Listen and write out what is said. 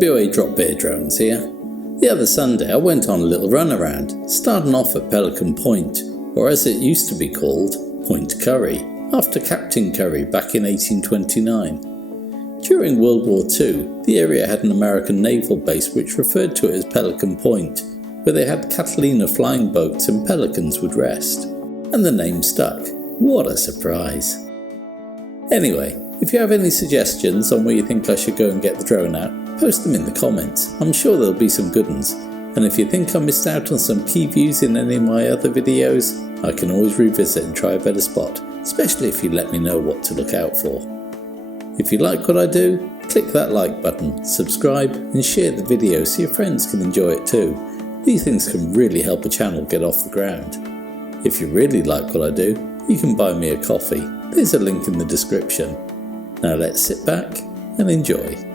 WA Drop Beer Drones here. The other Sunday I went on a little run around, starting off at Pelican Point, or as it used to be called, Point Currie, after Captain Currie back in 1829. During World War II, the area had an American Naval base which referred to it as Pelican Point, where they had Catalina Flying Boats and pelicans would rest. And the name stuck. What a surprise. Anyway, if you have any suggestions on where you think I should go and get the drone out, post them in the comments. I'm sure there'll be some good ones. And if you think I missed out on some key views in any of my other videos, I can always revisit and try a better spot, especially if you let me know what to look out for. If you like what I do, click that like button, subscribe and share the video so your friends can enjoy it too. These things can really help a channel get off the ground. If you really like what I do, you can buy me a coffee. There's a link in the description. Now let's sit back and enjoy.